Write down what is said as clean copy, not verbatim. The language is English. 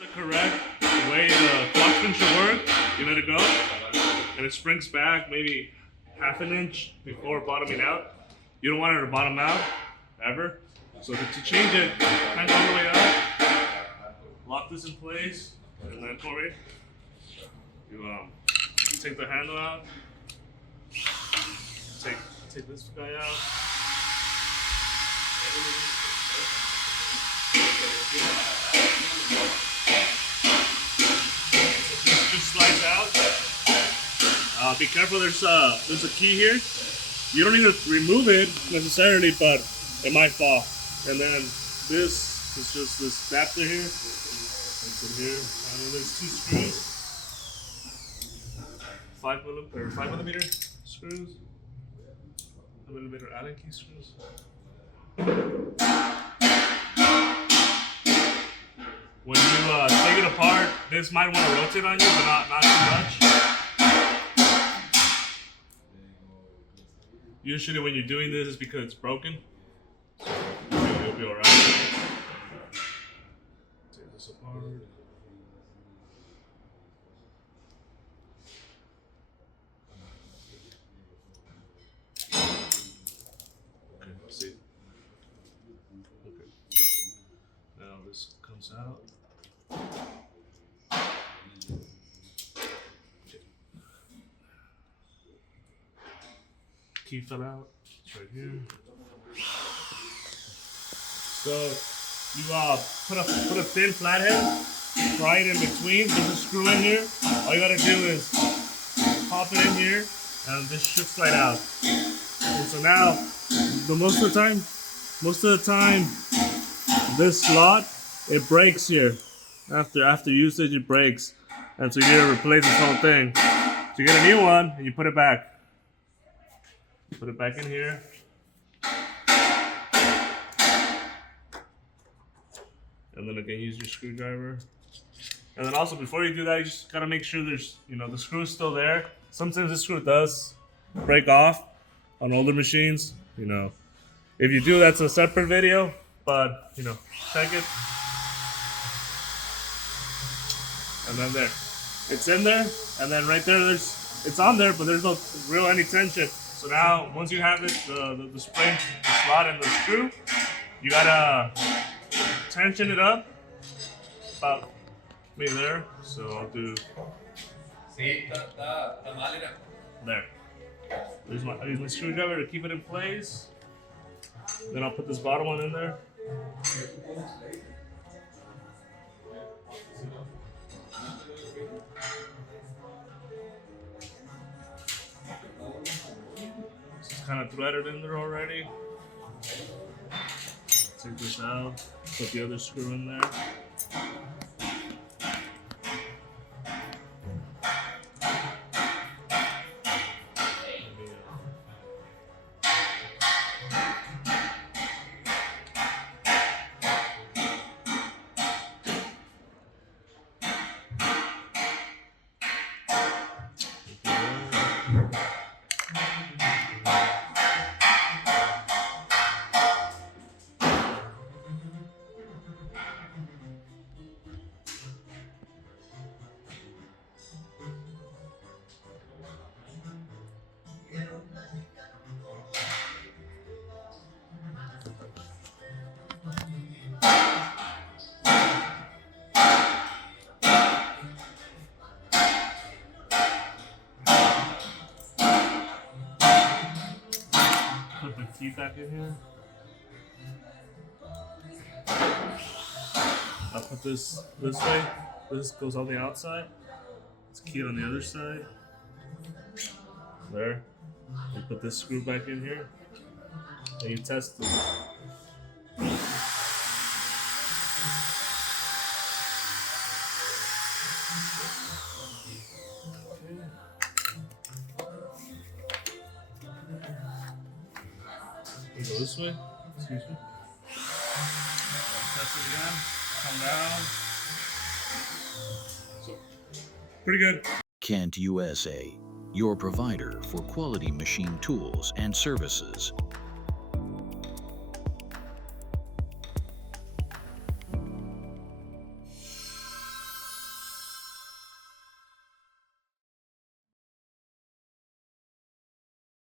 The correct way the Clockspring should work, you let it go, and it springs back maybe half an inch before bottoming out. You don't want it to bottom out, ever. So to change it, kind of all the way up, lock this in place, and then Corey, you take the handle out, take this guy out. Just slides out. Be careful. There's a key here. You don't need to remove it necessarily, but it might fall. And then this is just this adapter here. It's in here. And then there's 2 screws. 5 millimeter screws. 5 millimeter Allen key screws. When you take it apart, this might want to rotate on you, but not too much. Usually when you're doing this, it's because it's broken. So you'll be alright. Take this apart. Okay, see. Okay. Now this comes out. Key fell out. It's right here. So you put a thin flathead right in between. There's a screw in here. All you gotta do is pop it in here, and this should slide out. And so now, most of the time, this slot it breaks here. After usage, it breaks, and so you need to replace this whole thing. So you get a new one, and you put it back. Put it back in here. And then again, use your screwdriver. And then also, before you do that, you just gotta make sure there's, the screw is still there. Sometimes this screw does break off on older machines. If you do, that's a separate video. But check it. And then there, it's in there. And then right there, it's on there, but there's no real any tension. So now, once you have it, the spring, the slot, and the screw, you gotta tension it up about maybe there. So I'll do there. I use my screwdriver to keep it in place. Then I'll put this bottom one in there. Kind of threaded in there already. Take this out, put the other screw in there. Put the key back in here. I'll put this way. This goes on the outside. It's keyed on the other side. There. You put this screw back in here. And you test it. Go this way. Excuse me. Test it again. Come down. So, pretty good. KENT USA, your provider for quality machine tools and services.